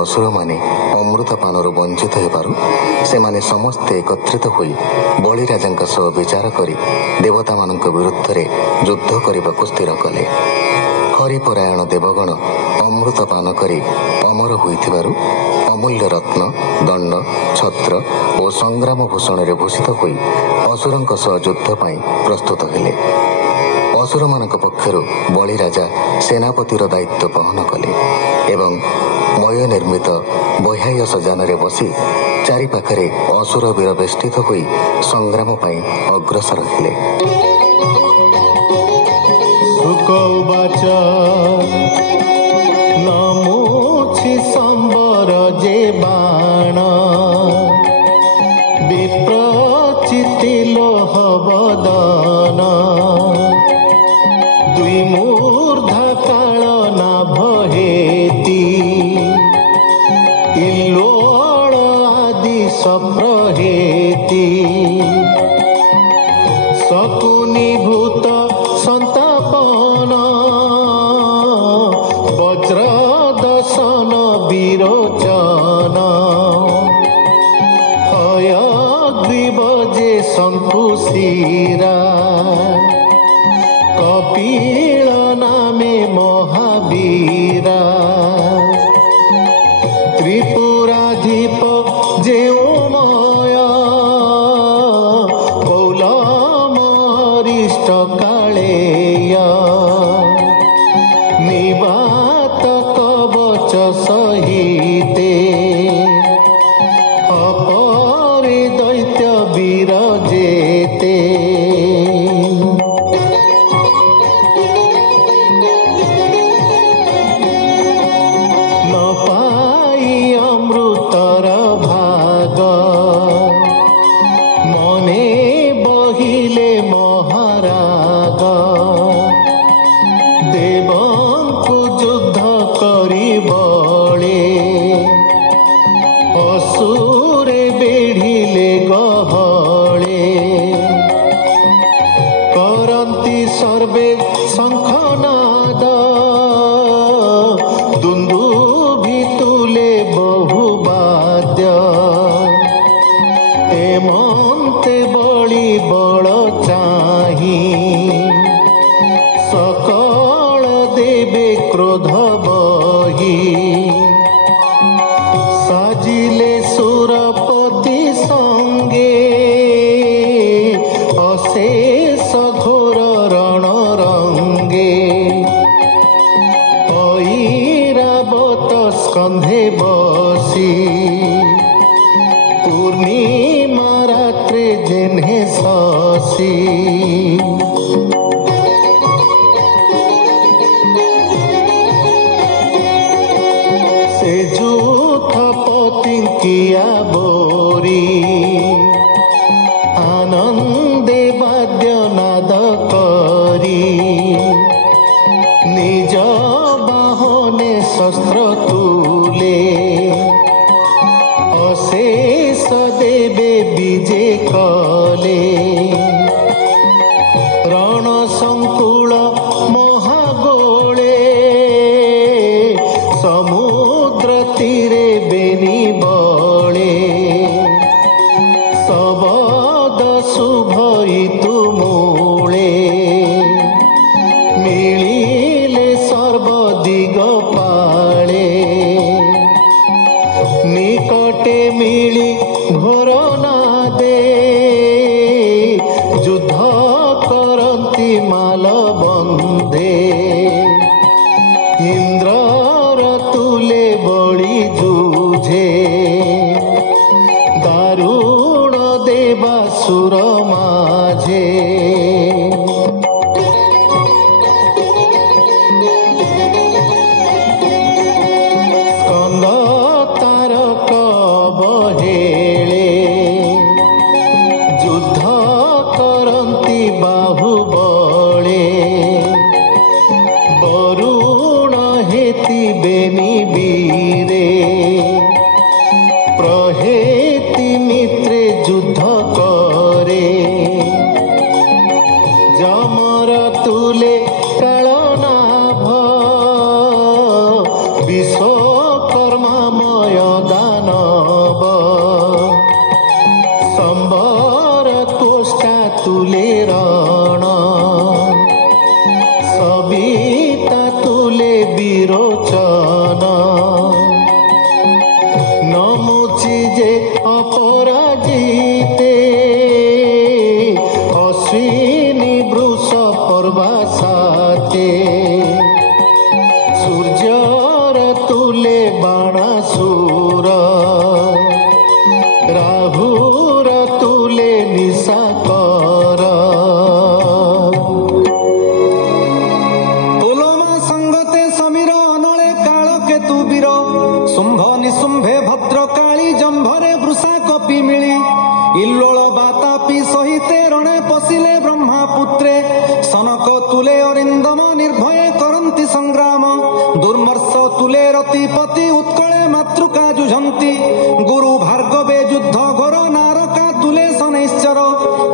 असुर माने अमृत पानरु वंचित हेबारु सेमाने समस्ते एकत्रित होई बलि राजांक सह विचार करी देवता मानक विरुद्ध रे युद्ध करबाकु स्थिर कले। हरिपरायण देवगण अमृत पान करी अमर होइथिबारु अमूल्य रत्न दंड छत्र और संग्राम भूषण रे भूषित होई असुरंक सह युद्ध पाई प्रस्तुत हेले। असुर मानक पक्षरु बलि राजा सेनापतिर दायित्व बहन कले एवं मय निर्मित बह्यायस जानरे बसी चारि पाखरे असुर वीर बेष्टित होई संग्राम पाई अग्रसर हेले। सुकौवाच नमुछि संबर जे बाण विप्रचिति लोह बदन दुई मूर्धा काल नाभहेति इल्लोळ आदि सप्रहेति शकुनीभूत संतापन वज्र दशन विरोचन हयग्रीव जे शंकुशिरा कपिल नामे महावीरा त्रिपुराधीप जे मया कौलमरिष्ट कालेय निवात कवच सहिते अपरे दैत्य विरजेते अमृतर भाग मने बहिले महाराग देवंकु युद्ध करी बळे असुरे बेढ़िले गहळे करन्ति सर्वे शंखनाद दुन्दुभितुले बहुवाद्य एमन्ते बलि बल चाहि सकल देवे क्रोध बहि साजिले सुरपति संगे अशेष घोर रणरंगे ऐरावत स्कंधे बसी पूर्णिमा रात्रे जेन्हे शशि से जूथ पति किया बोरी आनंदे वाद्य नाद करी निज बाहने शस्त्र तुले अशेष देवे विजे कले रण संकुल महागोले समुद्र तीरे बेनी बळे सबद शुभई तुमूले मिलिले सर्वदिग पाळे निकटे मिली घोर नादे युद्ध करन्ति माल बंधे इंद्रर तुले बळि जुझे दारुण देवासुर माझे स्कंद तारक बहेळे युद्ध करन्ति बाहुबळे वरुण हेति बेनी वीरे प्रहेति मित्रे युद्ध करे जमर तुले कालनाभ विश्वकर्मा ବୃଷ ପର୍ବା ସାତେ ସୂର୍ଯ୍ୟର ତୁଲେ ବାଣାସୁର ରାହୁର ତୁଲେ ନିଶାକର ତୁଲୋମା ସଙ୍ଗତେ ସମୀର ଅନଳେ କାଳ କେତୁ ବୀର ଶୁମ୍ଭ ନିଶୁମ୍ଭେ ଭଦ୍ର କାଳୀ ଜମ୍ଭରେ ବୃଷା କପି ମିଳି ଇଲ୍ଲୋଳ ବାତାପି ସହିତେ ରଣେ ପଶିଲେ ବ୍ରହ୍ମା ପୁତ୍ରେ ସନକ ତୁଲେ ଅରିନ୍ଦମ ନିର୍ଭୟେ କରନ୍ତି ସଂଗ୍ରାମ ଦୁର୍ମର୍ଷ ତୁଲେ ରତିପତି ଉତ୍କଳେ ମାତୃକା ଯୁଝନ୍ତି ଗୁରୁ ଭାର୍ଗବେ ଯୁଦ୍ଧ ଘୋର ନାରକା ତୁଲେ ଶନୈଶ୍ଚର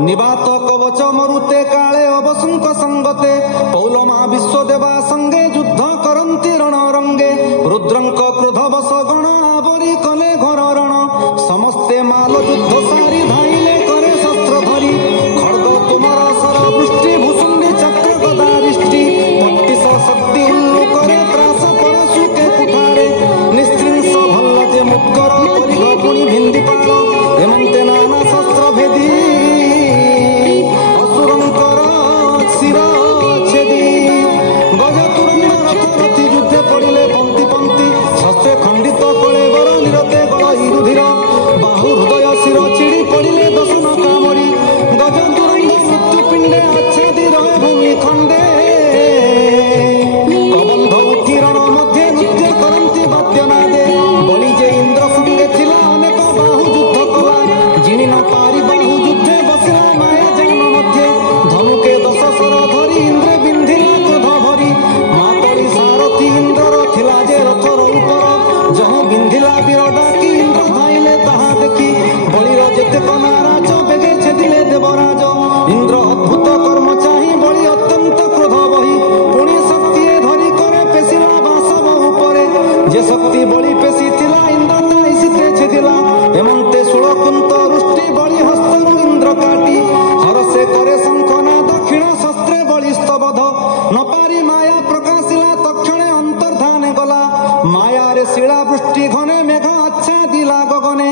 ନିବାତ କବଚ ମରୁତେ କାଳେ ଅବଶୁଙ୍କ ସଙ୍ଗତେ ପୌଲମା ବିଶ୍ୱଦେବା ସଙ୍ଗେ ଯୁଦ୍ଧ କରନ୍ତି ରଣରଙ୍ଗେ ରୁଦ୍ରଙ୍କ କ୍ରୋଧ ବଶ ଗଣ ଆବରି କଲେ ଘୋର ରଣ ସମସ୍ତେ ମାଲ ଯୁଦ୍ଧ ସାରି ଧାଇଲେ করে ଶସ୍ତ୍ର ଧରି ଖଡ୍ଗ ତୁମର ସର ବୃଷ୍ଟି ଭୂଷୁଣ୍ଡି ଚକ୍ର ଗଦାରିଷ୍ଟି ପଟିଶ ଶକ୍ତି ଉଲ୍ଲୁକରେ ତ୍ରାସ ପରଶୁକେ କୁଠାରେ ନିସ୍ତ୍ରିଂସ ଭଲ ଯେ ମୁତ୍କର କରିଘ ପୁଣି ଭିନ୍ଦି ପାଳ ଏମନ୍ତେ ନାନା ଶସ୍ତ୍ର ଭେଦି ଅସୁରଙ୍କର ଶିର ଛେଦି ଗଜ ତୁରଙ୍ଗ ରଥ ରଥି ଯୁଦ୍ଧେ ପଡ଼ିଲେ ପନ୍ତି ପନ୍ତି ଶସ୍ତ୍ରେ ଖଣ୍ଡିତ କଳେ ବର ନିରତେ ଗଳ ଇରୁଧିର ବାହୁ ହୃଦୟ ଶିର ଚିଡ଼ି ପଡ଼ିଲେ ଦଶନ କାମରି ଗଜ ତୁରଙ୍ଗ ମୃତ୍ୟୁ ପିଣ୍ଡେ ଆଚ୍ଛାଦି ରହେ ଭୂମି ଖଣ୍ଡେ ପ୍ରବନ୍ଧ ଉଠି ରଣ ମଧ୍ୟରେ ନୃତ୍ୟ କରନ୍ତି ବାଦ୍ୟନାଦେ ବଳି ଯେ ଇନ୍ଦ୍ର ସଙ୍ଗେ ଥିଲା ଅନେକ ବାହୁ ଯୁଦ୍ଧ କଲା ଜିଣି ନ ପାରି ବାହୁ ଯୁଦ୍ଧେ ବସିଲା ମାୟା ଜାନ ମଧ୍ୟରେ ଧନୁକେ ଦଶ ସର ଧରି ଇନ୍ଦ୍ର ବିନ୍ଧିଲା କ୍ରୋଧ ଭରି ମା ତଳି ସାରଥି ଇନ୍ଦ୍ରର ଥିଲା ଯେ ରଥର ଉପର ଯହୁଁ ବିନ୍ଧିଲା ବୀର ଡାକି ଇନ୍ଦ୍ର ଧାଇଲେ ତାହା ଦେଖି ବଳିର ଯେତେକ ନାରାଜ ବେଗେ ଛେଦିଲେ ଦେବରାଜ ଇନ୍ଦ୍ର ଅଦ୍ଭୁତ କର୍ମ ଚାହିଁ ବଳି ଅତ୍ୟନ୍ତ କ୍ରୋଧ ବହି ପୁଣି ଶକ୍ତିଏ ଧରି করে পেশিলা বাসব উপরে যে শক্তি বলি পেশিଥିଲା ইন্দ্র তাই শীতে ছেদিলা এমন্তে ষোড়কুন্ত রুষ্টি বলি হস্তরু ইন্দ্র কাটি হরসে করে শঙ্খনা দক্ষিণ শস্ত্রে বলি স্তবধ নপারি মায়া প্রকাশিলা তক্ষণে অন্তর্ধানে গলা মায়ারে শিলা বৃষ্টি ঘনে মেঘ আচ্ছা দিলা গগনে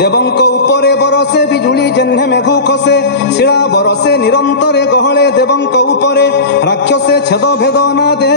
দেবঙ্ক উপরে বরসে বিজুলি জেহ্নে মেঘু খসে শিলা বরসে নিরন্তরে গহলে দেবঙ্ক উপরে রাক্ষসে ছেদ ভেদ না দে